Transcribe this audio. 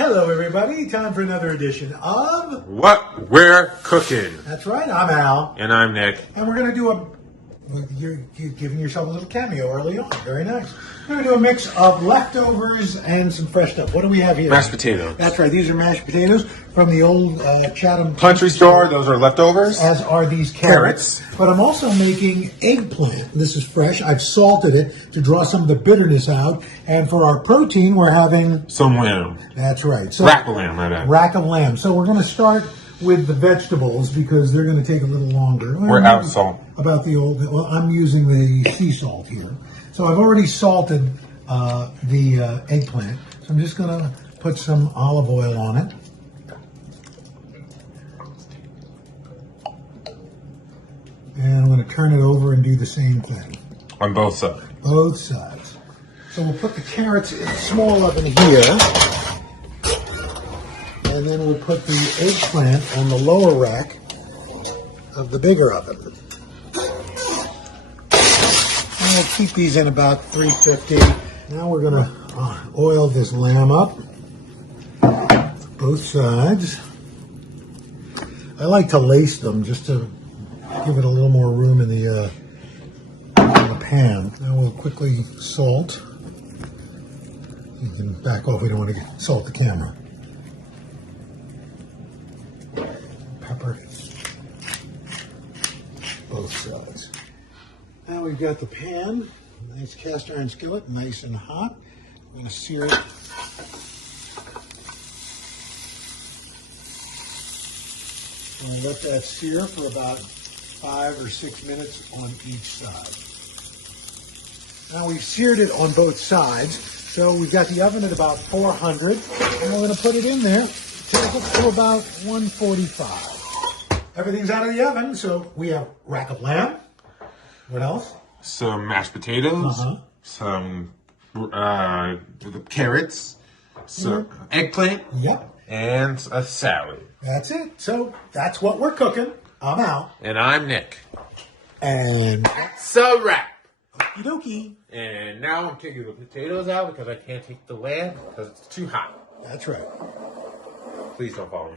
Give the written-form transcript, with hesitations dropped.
Hello, everybody. Time for another edition of What We're Cooking. That's right. I'm Al. And I'm Nick. And we're going to do you're giving yourself a little cameo early on. Very nice. We're going to do a mix of leftovers and some fresh stuff. What do we have here? Mashed potatoes. That's right. These are mashed potatoes from the old Chatham Country store. Those are leftovers. As are these carrots. But I'm also making eggplant. This is fresh. I've salted it to draw some of the bitterness out. And for our protein, we're having some lamb. That's right. So, rack of lamb, my bad. Rack of lamb. So we're going to start with the vegetables because they're going to take a little longer. We're out of salt. About the old, well, I'm using the sea salt here. So I've already salted the eggplant. So I'm just going to put some olive oil on it. And I'm going to turn it over and do the same thing. On both sides. Both sides. So we'll put the carrots in a small oven here. And then we'll put the eggplant on the lower rack of the bigger oven. And we'll keep these in about 350. Now we're going to oil this lamb up. Both sides. I like to lace them just to give it a little more room in the pan. Now we'll quickly salt. You can back off, we don't want to salt the camera. Pepper. Both sides. Now we've got the pan, nice cast iron skillet, nice and hot. We're going to sear it. We're going to let that sear for about 5 or 6 minutes on each side. Now we've seared it on both sides, so we've got the oven at about 400, and we're going to put it in there, take it to about 145. Everything's out of the oven, so we have rack of lamb. What else? Some mashed potatoes. Some carrots. Some eggplant. Yep. And a salad. That's it. So that's what we're cooking. I'm Al. And I'm Nick. And that's a wrap. Okie dokie. And now I'm taking the potatoes out because I can't take the lamb because it's too hot. That's right. Please don't follow me.